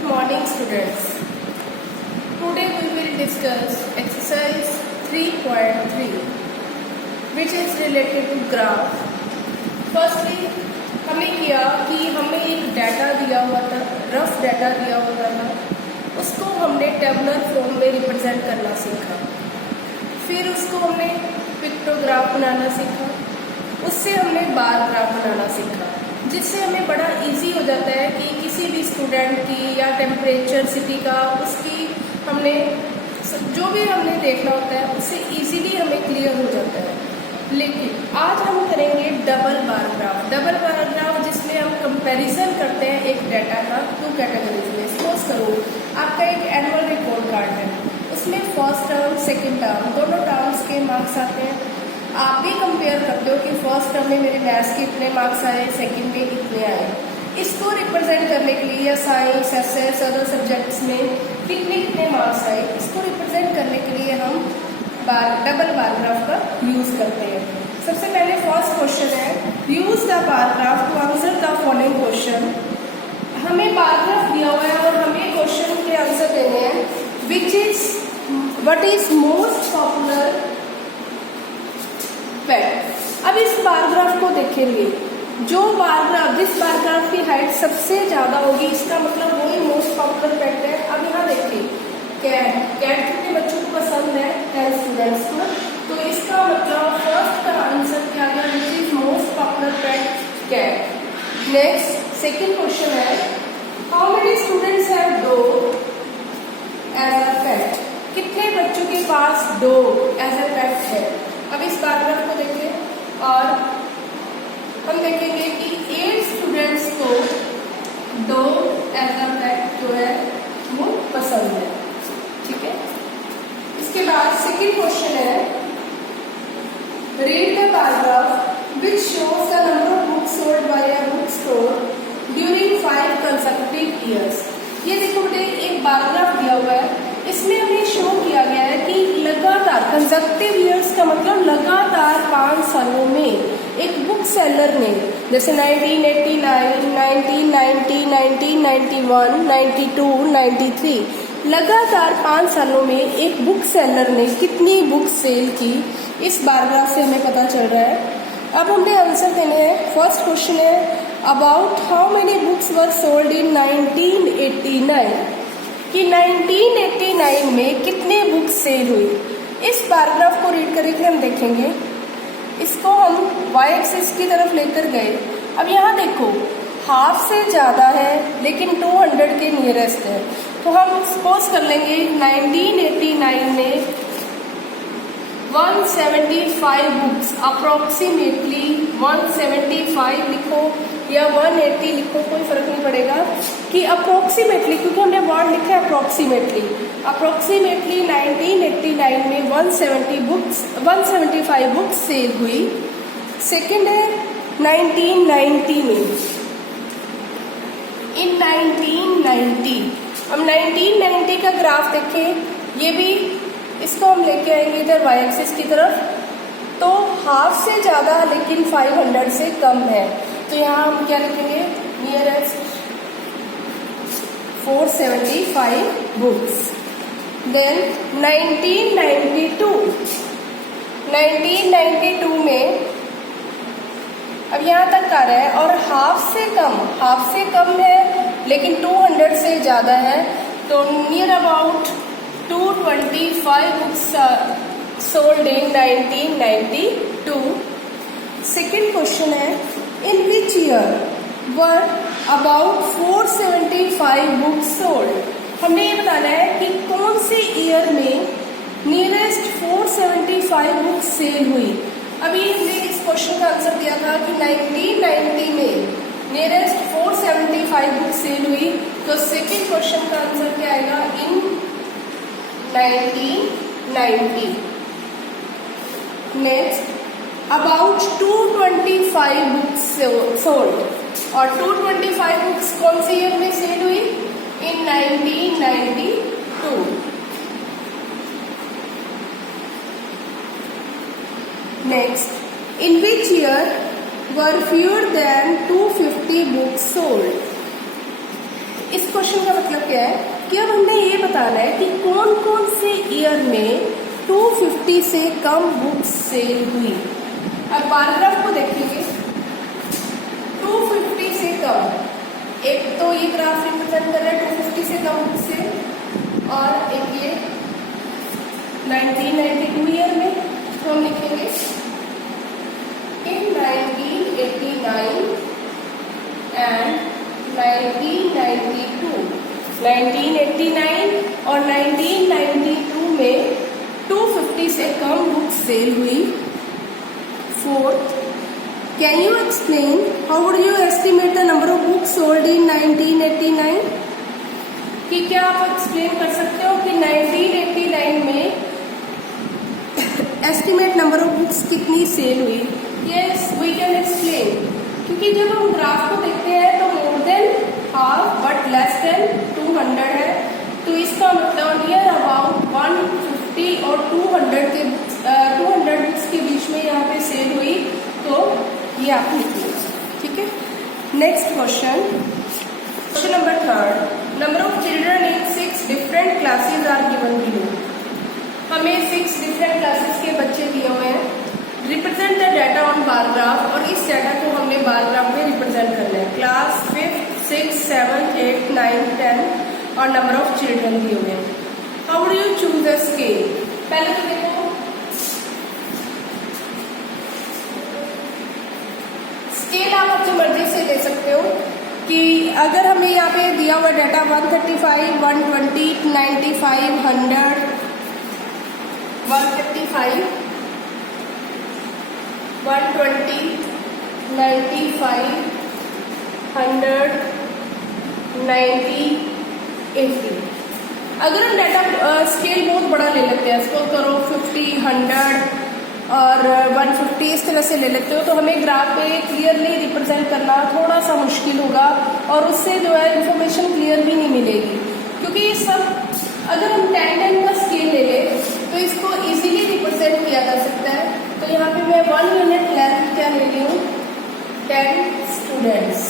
Good morning, students. Today we will discuss exercise 3.3, which is related to graph. Firstly, हमें किया कि हमें एक डाटा दिया हुआ था, रफ डाटा दिया हुआ था, उसको हमने टेबुलर फॉर्म में रिप्रेजेंट करना सीखा. फिर उसको हमने पिक्टोग्राफ बनाना सीखा, उससे हमने बार ग्राफ बनाना सीखा, जिससे हमें बड़ा इजी हो जाता है कि किसी भी स्टूडेंट की या टेम्परेचर सिटी का उसकी हमने जो भी हमने देखना होता है उससे इजीली हमें क्लियर हो जाता है. लेकिन आज हम करेंगे डबल बार ग्राफ जिसमें हम कंपैरिजन करते हैं एक डाटा का टू कैटेगरीज में. सपोज करो आपका एक एनुअल रिपोर्ट कार्ड है, उसमें फर्स्ट टर्म सेकेंड टर्म दोनों टर्म्स के मार्क्स आते हैं. आप भी कंपेयर करते हो कि फर्स्ट टर्म में मेरे मैथ्स के इतने मार्क्स आए, सेकंड में इतने आए. इसको रिप्रेजेंट करने के लिए या साइंस एसएस अदर सब्जेक्ट्स में कितने मार्क्स आए, इसको रिप्रेजेंट करने के लिए हम डबल बार ग्राफ का यूज़ करते हैं. सबसे पहले फर्स्ट क्वेश्चन है, use the bar graph to answer the following question. हमें बार ग्राफ दिया हुआ है और हमें क्वेश्चन के आंसर देने हैं. व्हाट इज मोस्ट पॉपुलर पेट. अब इस बार ग्राफ को देखेंगे, जो बार ग्राफ जिस बार ग्राफ की हाइट सबसे ज्यादा होगी इसका मतलब वही मोस्ट पॉपुलर पेट है. अब यहाँ देखिए कैट कितने बच्चों को पसंद है, 10 स्टूडेंट्स को, तो इसका मतलब फर्स्ट का आंसर क्या गया, which is most popular pet cat. Next second question है, how many students have dog as a pet. कितने बच्चों के पास डॉग एज अ पेट है. अब इस बार ग्राफ को देखें और हम देखेंगे कि 8 स्टूडेंट्स को डॉग एज अ पेट जो है वो पसंद है. ठीक है. इसके बाद सेकेंड क्वेश्चन है, read the paragraph which shows the number of books sold by a book store during 5 consecutive years. ये देखो बेटे एक पैराग्राफ दिया हुआ है, इसमें हमें शो किया गया है कि लगातार कंसेक्यूटिव ईयर्स का मतलब लगातार 5 सालों में एक बुक सेलर ने, जैसे 1989, 1990, 1991, 92, 93, लगातार 5 सालों में एक बुक सेलर ने कितनी बुक सेल की, इस पैराग्राफ से हमें पता चल रहा है. अब हमने आंसर देने हैं. फर्स्ट क्वेश्चन है, about how many books were sold in 1989, कि 1989 में कितने बुक्स सेल हुई. इस पैराग्राफ को रीड करके हम देखेंगे. इसको हम वाई एक्सिस की तरफ लेकर गए. अब यहाँ देखो हाफ से ज़्यादा है लेकिन 200 के नियरेस्ट है, तो हम सपोज कर लेंगे 1989 में 175 बुक्स, अप्रोक्सीमेटली 175 लिखो या 180 लिखो, कोई फर्क नहीं पड़ेगा कि अप्रोक्सीमेटली, क्योंकि हमने वर्ड लिखा है अप्रोक्सीमेटली 1989 में 175 बुक्स सेल हुई. सेकंड है 1990 में, इन 1990. हम 1990 का ग्राफ देखें, ये भी इसको हम लेके आएंगे इधर वाई एक्सिस की तरफ, तो हाफ से ज़्यादा लेकिन 500 से कम है, तो यहाँ हम क्या लिखेंगे, नियरेस्ट 475 बुक्स. देन 1992 में अब यहाँ तक आ रहा है और हाफ से कम है लेकिन 200 से ज़्यादा है, तो near about 225 books sold in 1992. Second question है, in which year were about 475 books sold. हमने ये बताना है कि कौन से ईयर में नियरेस्ट 475 बुक्स सेल हुई. अभी हमने इस क्वेश्चन का आंसर दिया था कि 1990 में नियरेस्ट 475 बुक्स सेल हुई, तो सेकेंड क्वेश्चन का आंसर क्या आएगा, इन 1990. नेक्स्ट, अबाउट 225 बुक्स सोल्ड, और 225 बुक्स कौन सी ईयर में सेल हुई, इन 1992. Next, in which year were fewer than 250 books sold. इस क्वेश्चन का मतलब क्या है कि अब हमने ये बताना है कि कौन कौन से ईयर में 250 से कम बुक्स सेल हुई। अब पैराग्राफ को देखेंगे, 250 से कम, एक तो ये ग्राफ रिप्रेजेंट कर रहा है 250 से कम बुक्स सेल, और एक ये 1992 ईयर में। तो हम लिखेंगे इन 1989 एंड 1992, 1989 और 1992 में 250 से कम बुक्स सेल हुई। Fourth, can you explain how would you estimate the number of books sold इन 1989? कि क्या आप एक्सप्लेन कर सकते हो कि 1989 में एस्टिमेट नंबर ऑफ बुक्स कितनी सेल हुई? यस, वी कैन एक्सप्लेन, क्योंकि जब हम ग्राफ को देखते हैं तो more than half but less than 200 है, तो इसका मतलब नियर अबाउट 150 और 200 बुक्स के बीच में यहाँ पे सेल हुई। तो ये आप लिखिएगा, ठीक है। Next question, question number 3, number of children in 6 different classes are given below. हमें 6 डिफरेंट क्लासेस के बच्चे दिए हुए हैं। Represent the data on bar graph, और इस डाटा को हमने बार ग्राफ में रिप्रेजेंट करना है। Class 5th, 6th, 7th, 8th, 9th, 10th और नंबर ऑफ चिल्ड्रन दिए हुए हैं। How do you choose the scale? पहले तो देखो, स्केल आप अपनी मर्जी से ले सकते हो कि अगर हमें यहाँ पे दिया हुआ डाटा 135, 120, 95, 100, 135, 120, 95, 100, 90, 80। अगर हम डाटा स्केल बहुत बड़ा ले लेते हैं, इसको करो 50, 100 और 150 इस तरह से ले लेते हो, तो हमें ग्राफ पे क्लियरली रिप्रेजेंट करना थोड़ा सा मुश्किल होगा और उससे जो है इंफॉर्मेशन क्लियर भी नहीं मिलेगी। क्योंकि ये सब अगर हम 10 का स्केल ले लें तो इसको इजीली रिप्रेजेंट किया जा सकता है। तो यहाँ पे मैं 1 यूनिट लेंथ क्या ले रही हूँ, 10 students.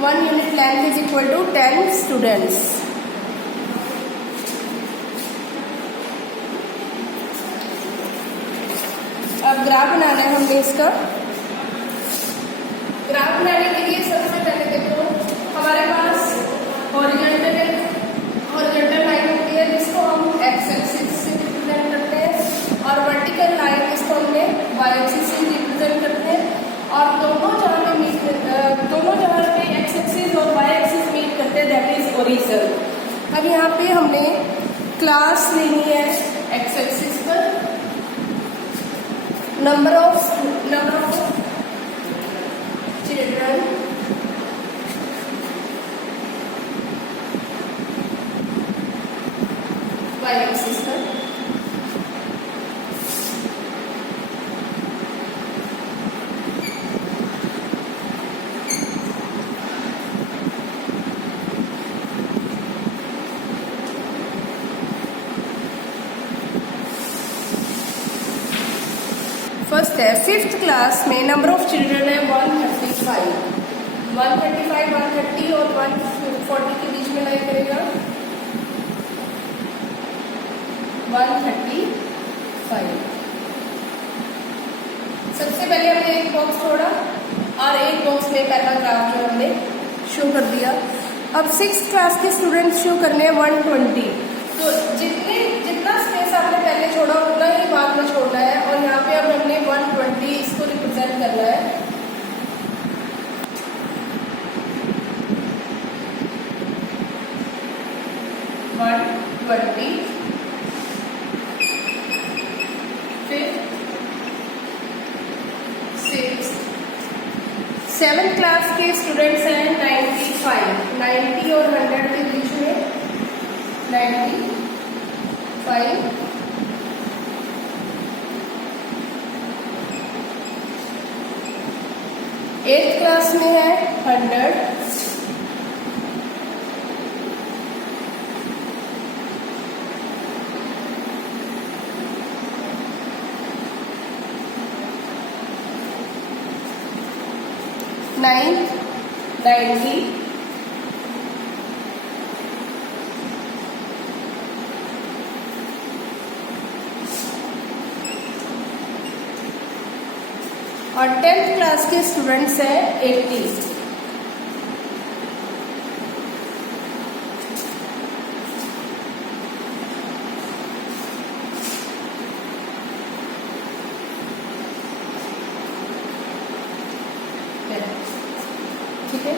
1 unit length is equal to 10 students. अब ग्राफ बनाना है हमने इसका। ग्राफ बनाने के लिए सबसे पहले देखो, हमारे पास हॉरिजॉन्टल लाइन होती है जिसको हम एक्स एक्सिस से रिप्रेजेंट करते हैं, और वर्टिकल लाइन जिसको हमने वाई एक्सिस से रिप्रेजेंट करते हैं। और दोनों जहाँ पे एक्स एक्सिस और वाई एक्सिस मीट करते हैं, दैट इज ओरिजिन। अब यहाँ पे हमने क्लास लेनी है एक्स एक्सिस पर, number of children y axis पर, फर्स्ट है 5th क्लास में नंबर ऑफ चिल्ड्रन है 135, 130 और 140 के बीच में लाई करेगा 135। सबसे पहले हमने एक बॉक्स छोड़ा और एक बॉक्स में पहला ग्राफ जो हमने शो कर दिया। अब 6th क्लास के स्टूडेंट्स शो करने हैं 120, तो जितना स्पेस आपने पहले छोड़ा उतना ही बाद में छोड़ना है, और यहाँ पे अब हमने 120 इसको रिप्रेजेंट करना है। फिर 7th क्लास के स्टूडेंट्स हैं 95, 90 और 100 के बीच में 95। 8th क्लास में है 100, 9th 90, और 10th क्लास के स्टूडेंट्स हैं 80। ठीक है,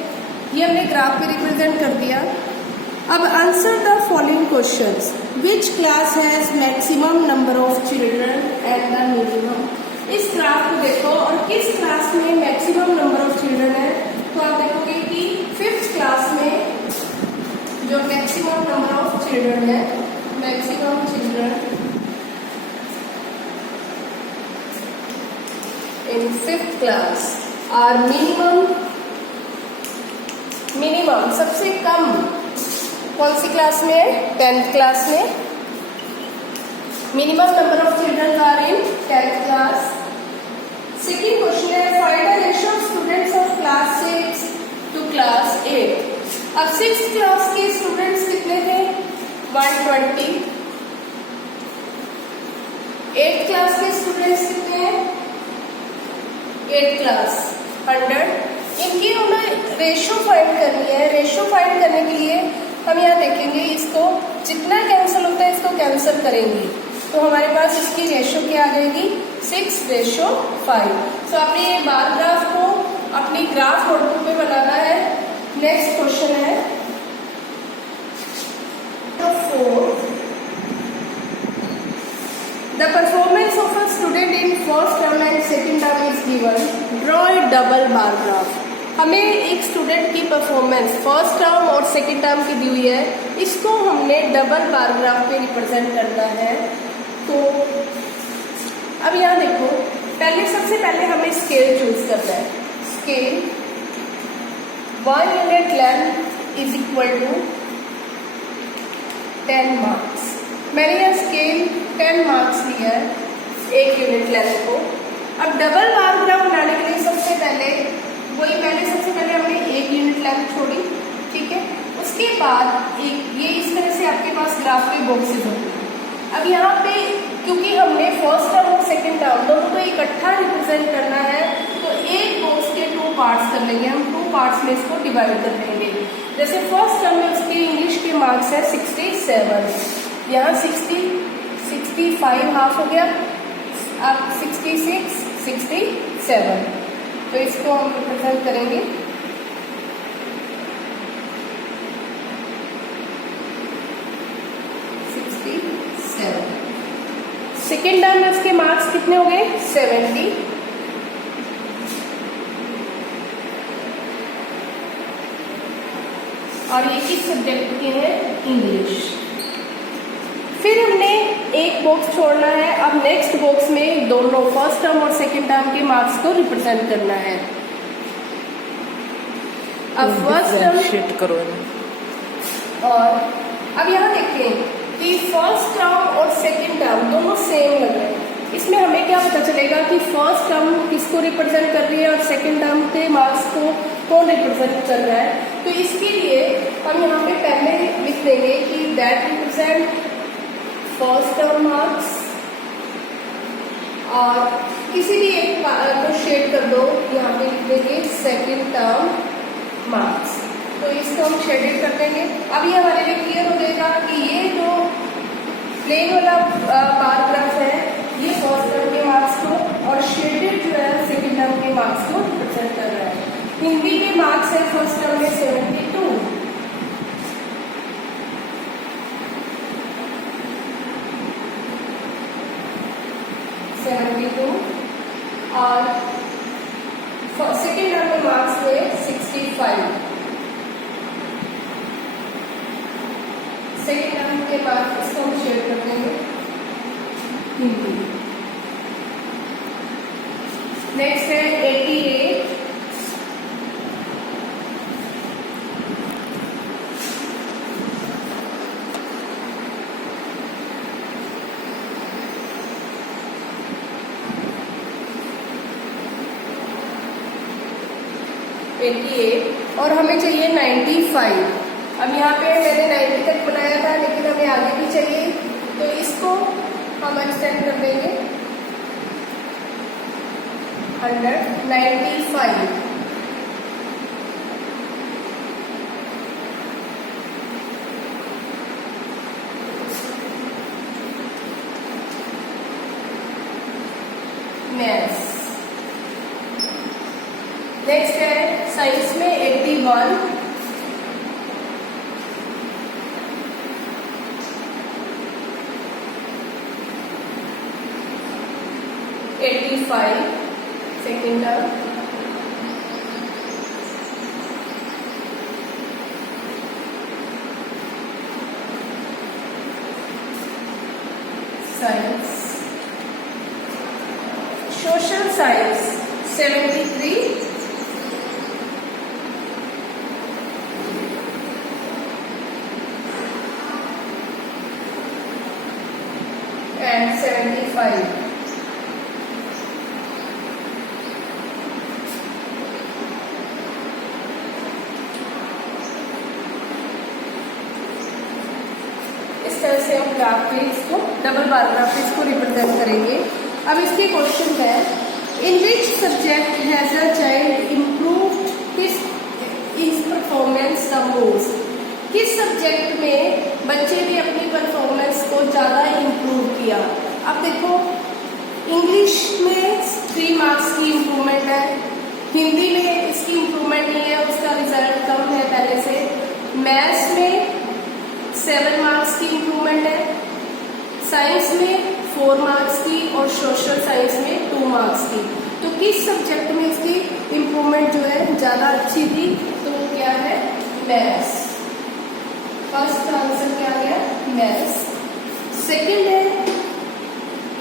ये हमने ग्राफ में रिप्रेजेंट कर दिया। अब answer the following questions. Which class has maximum number of children and the minimum. इस ग्राफ को देखो और किस क्लास में मैक्सिमम नंबर ऑफ चिल्ड्रन है, तो आप देखोगे कि 5th क्लास में जो मैक्सिमम नंबर ऑफ चिल्ड्रन है, maximum children in 5th class और मिनिमम सबसे कम कौन सी क्लास में है, 10th क्लास में। Minimum number of children are in 10th class. Second question है find the ratio of students of class 6 to class 8। अब 6th class के स्टूडेंट्स कितने थे, 120। 8th क्लास के स्टूडेंट्स कितने हैं, 8th क्लास 100। इनकी हमें रेशियो फाइंड करनी है। रेशियो फाइंड करने के लिए हम यहाँ देखेंगे, इसको जितना कैंसिल होता है इसको कैंसिल करेंगे, तो हमारे पास इसकी रेशियो क्या आ जाएगी, 6:5। तो आपने ये बार ग्राफ को अपनी ग्राफ नोटबुक में बनाना है। नेक्स्ट क्वेश्चन है 4। The performance of a student in first term and second term is given, draw A double bar graph. हमें एक स्टूडेंट की परफॉर्मेंस फर्स्ट टर्म और सेकेंड टर्म की दी हुई है, इसको हमने डबल बार ग्राफ में रिप्रेजेंट करना है। तो अब यहाँ देखो, सबसे पहले हमें स्केल चूज करना है। Scale 1 unit length is equal to 10 marks. मैंने यह स्केल 10 मार्क्स लिया है 1 यूनिट लेंथ को। अब डबल बार ग्राफ बनाने के लिए सबसे पहले हमने 1 यूनिट लेंथ छोड़ी, ठीक है। उसके बाद ये इस तरह से आपके पास ग्राफ के बॉक्सेस होंगे। अब यहाँ पे क्योंकि हमने फर्स्ट टर्म और सेकेंड टर्म दोनों को इकट्ठा रिप्रेजेंट करना है, तो एक बॉक्स के 2 पार्ट्स कर लेंगे हम। 2 पार्ट्स में इसको डिवाइड कर लेंगे। जैसे फर्स्ट टर्म में उसके इंग्लिश के मार्क्स है 67, यहाँ 65 हाफ हो गया, अब 66, 67, तो इसको हम रिप्रेजेंट करेंगे। सेकेंड टर्म में उसके मार्क्स कितने हो गए, 70, और ये किस सब्जेक्ट के हैं, इंग्लिश। फिर हमने एक बॉक्स छोड़ना है। अब नेक्स्ट बॉक्स में दोनों फर्स्ट टर्म और सेकेंड टर्म के मार्क्स को रिप्रेजेंट करना है। अब फर्स्ट टर्म करो, और अब यहाँ देखें कि फर्स्ट टर्म और सेकेंड टर्म दोनों सेम लग रहे हैं। इसमें हमें क्या पता चलेगा कि फर्स्ट टर्म किसको रिप्रेजेंट कर रही है और सेकेंड टर्म के मार्क्स को कौन रिप्रेजेंट कर रहा है। तो इसके लिए हम यहाँ पे पहले लिख देंगे कि that represent first term marks, और किसी भी एक को शेड कर दो, यहाँ पे लिख देंगे सेकेंड टर्म मार्क्स। तो इसको हम शेडेड कर देंगे। अब ये हमारे लिए क्लियर हो जाएगा कि ये जो प्लेन वाला बार ग्राफ है ये फर्स्ट टर्म के मार्क्स को, और शेडेड जो है सेकेंड टर्म के मार्क्स को रिप्रेजेंट कर रहा है। हिंदी के मार्क्स है फर्स्ट टर्म में 72, और सेकेंड टर्म में मार्क्स हुए 65। सेकेंड टर्म के बाद इसको हम शेयर कर देंगे हिंदी। नेक्स्ट है 88, और हमें चाहिए 95। अब यहाँ पे मैंने 90 तक बनाया था, लेकिन हमें आगे भी चाहिए, तो इसको हम एक्सटेंड कर देंगे 195। मैथ्स। नेक्स्ट है साइंस में 81, second term, science. Social science 73, and 75। इस तरह से हम ग्राफ पे इसको डबल बार ग्राफ पे इसको रिप्रेजेंट करेंगे। अब इसके क्वेश्चन है, in which subject has a child improved his performance the most. किस सब्जेक्ट में बच्चे ने अपनी परफॉर्मेंस को ज़्यादा इम्प्रूव किया। अब देखो, इंग्लिश में 3 मार्क्स की इम्प्रूवमेंट है, हिंदी में इसकी इम्प्रूवमेंट नहीं है, उसका रिजल्ट कम है पहले से। मैथ्स में 7 मार्क्स की इम्प्रूवमेंट है, साइंस में 4 मार्क्स की और सोशल साइंस में 2 मार्क्स की। तो किस सब्जेक्ट में इसकी इम्प्रूवमेंट जो है ज़्यादा अच्छी थी, तो वो क्या है, मैथ्स। फर्स्ट आंसर क्या गया, मैथ्स। सेकंड है,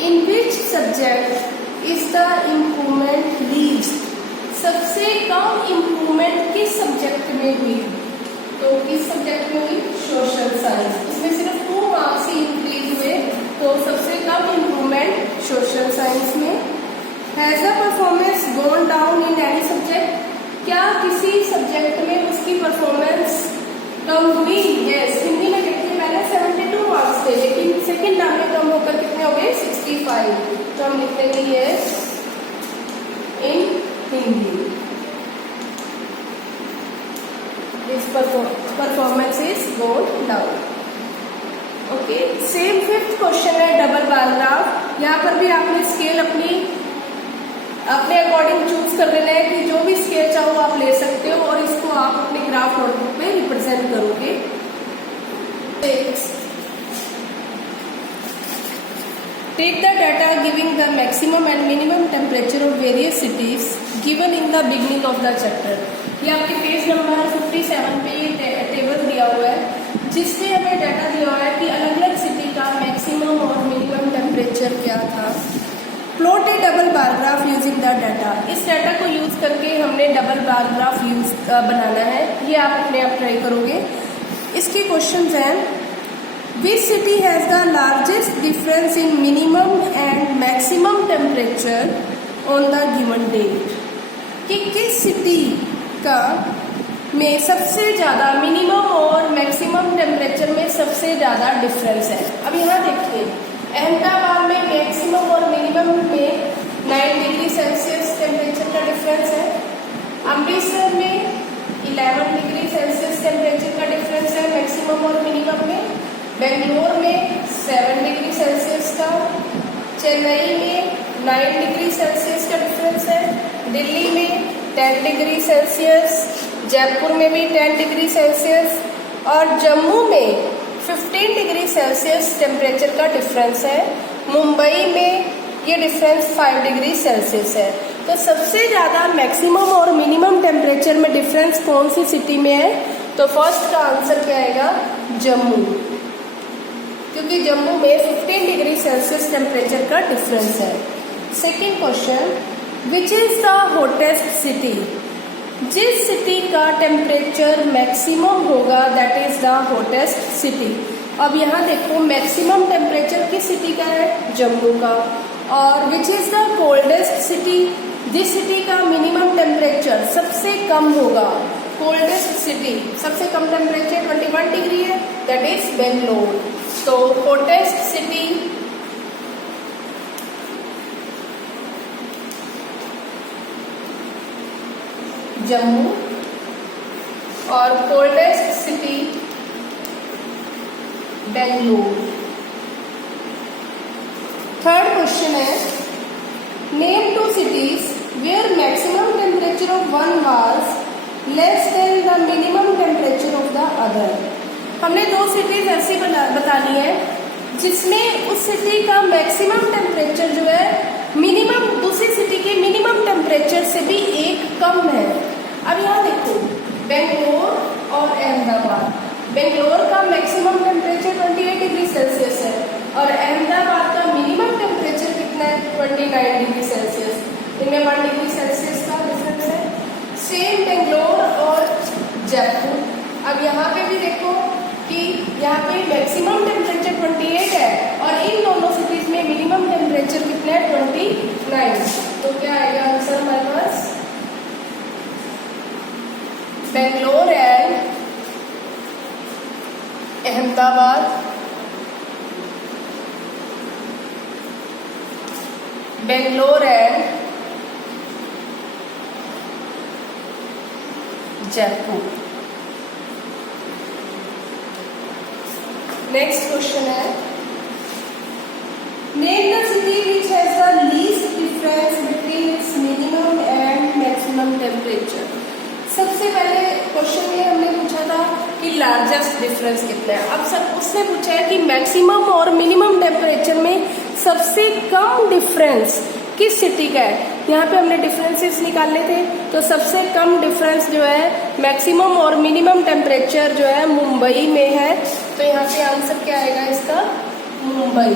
in which subject is the improvement least. सबसे कम इम्प्रूवमेंट किस सब्जेक्ट में हुई, तो किस सब्जेक्ट में हुई, सोशल साइंस। इसमें सिर्फ 2 मार्क्स ही इंक्रीज हुए, तो सबसे कम इम्प्रूवमेंट सोशल साइंस में। Has the performance gone down in any subject. क्या किसी सब्जेक्ट में उसकी परफॉर्मेंस कम हुई। यस, हिंदी में देखिए पहले 72 मार्क्स थे, लेकिन सेकंड टर्म में कम होकर कितने हो गए, 65। तो हम लिख देंगे yes in Hindi. His performance is gone down. Okay, same 5th question है डबल बार ग्राफ। यहाँ पर भी आपने स्केल अपने अकॉर्डिंग चूज कर लेना है कि जो भी स्केल चाहो आप ले सकते हो, और इसको आप अपने ग्राफ नोटबुक में रिप्रेजेंट करोगे। Take the data giving the maximum and minimum temperature of various cities given in the beginning of the chapter. ये आपके पेज नंबर 57 पे ये टेबल दिया हुआ है, जिसमें हमें डाटा दिया हुआ है कि अलग अलग सिटी का मैक्सिमम और मिनिमम टेम्परेचर क्या था। Plot A double bar graph using the data. इस डाटा को यूज करके हमने डबल बार ग्राफ बनाना है, ये आप अपने आप ट्राई करोगे। इसके क्वेश्चंस हैं, Which city has the largest difference in minimum and maximum temperature on the given date? कि किस सिटी का में सबसे ज़्यादा मिनिमम और मैक्सिमम टेम्परेचर में सबसे ज़्यादा डिफरेंस है। अब यहाँ देखिए, अहमदाबाद में मैक्सिमम और मिनिमम में 9 डिग्री सेल्सियस टेम्परेचर का डिफरेंस है। अमृतसर में 11 डिग्री सेल्सियस टेम्परेचर का डिफरेंस है मैक्सिमम और मिनिमम में। बेंगलोर में 7 डिग्री सेल्सियस का, चेन्नई में 9 डिग्री सेल्सियस का डिफरेंस है, दिल्ली में 10 डिग्री सेल्सियस, जयपुर में भी 10 डिग्री सेल्सियस और जम्मू में 15 डिग्री सेल्सियस टेम्परेचर का डिफरेंस है। मुंबई में ये डिफरेंस 5 डिग्री सेल्सियस है। तो सबसे ज़्यादा मैक्सिमम और मिनिमम टेम्परेचर में डिफरेंस कौन सी सिटी में है, तो फर्स्ट का आंसर क्या आएगा, जम्मू, क्योंकि जम्मू में 15 डिग्री सेल्सियस टेम्परेचर का डिफरेंस है। Second question, which is the hottest city. जिस सिटी का टेम्परेचर मैक्सिमम होगा that is the hottest city. अब यहाँ देखो, मैक्सिमम टेम्परेचर किस सिटी का है, जम्मू का। और which is the coldest city, जिस सिटी का मिनिमम टेम्परेचर सबसे कम होगा कोल्डेस्ट सिटी, सबसे कम टेम्परेचर 21 डिग्री है, दैट इज बेंगलोर। तो हॉटेस्ट सिटी जम्मू और coldest city Bengaluru. Third question है, name 2 cities where maximum temperature of one was less than the minimum temperature of the other। हमने 2 cities ऐसी बतानी है जिसमें उस सिटी का मैक्सिमम टेम्परेचर जो है मिनिमम दूसरी सिटी के मिनिमम टेम्परेचर से भी एक कम है। अब यहाँ देखो, बेंगलोर और अहमदाबाद। बेंगलोर का मैक्सिमम टेम्परेचर 28 डिग्री सेल्सियस है और अहमदाबाद का मिनिमम टेम्परेचर कितना है, 29 डिग्री सेल्सियस। इनमें 1 डिग्री सेल्सियस का डिफरेंस है। सेम बेंगलोर और जयपुर। अब यहाँ पे भी देखो कि यहाँ पे मैक्सिमम टेम्परेचर 28 है और इन दोनों सिटीज में मिनिमम टेम्परेचर कितना है, 29। तो क्या आएगा आंसर हमारे पास, Bangalore and Ahmedabad, Bangalore and Jaipur. Next question है, name the city which has the least difference between its minimum and maximum temperature. सबसे पहले क्वेश्चन ये हमने पूछा था कि लार्जेस्ट डिफरेंस कितना है। अब सब उसने पूछा है कि मैक्सिमम और मिनिमम टेम्परेचर में सबसे कम डिफरेंस किस सिटी का है। यहाँ पे हमने डिफरेंसेस निकाले थे, तो सबसे कम डिफरेंस जो है मैक्सिमम और मिनिमम टेम्परेचर जो है मुंबई में है। तो यहाँ पे आंसर क्या आएगा इसका, मुंबई।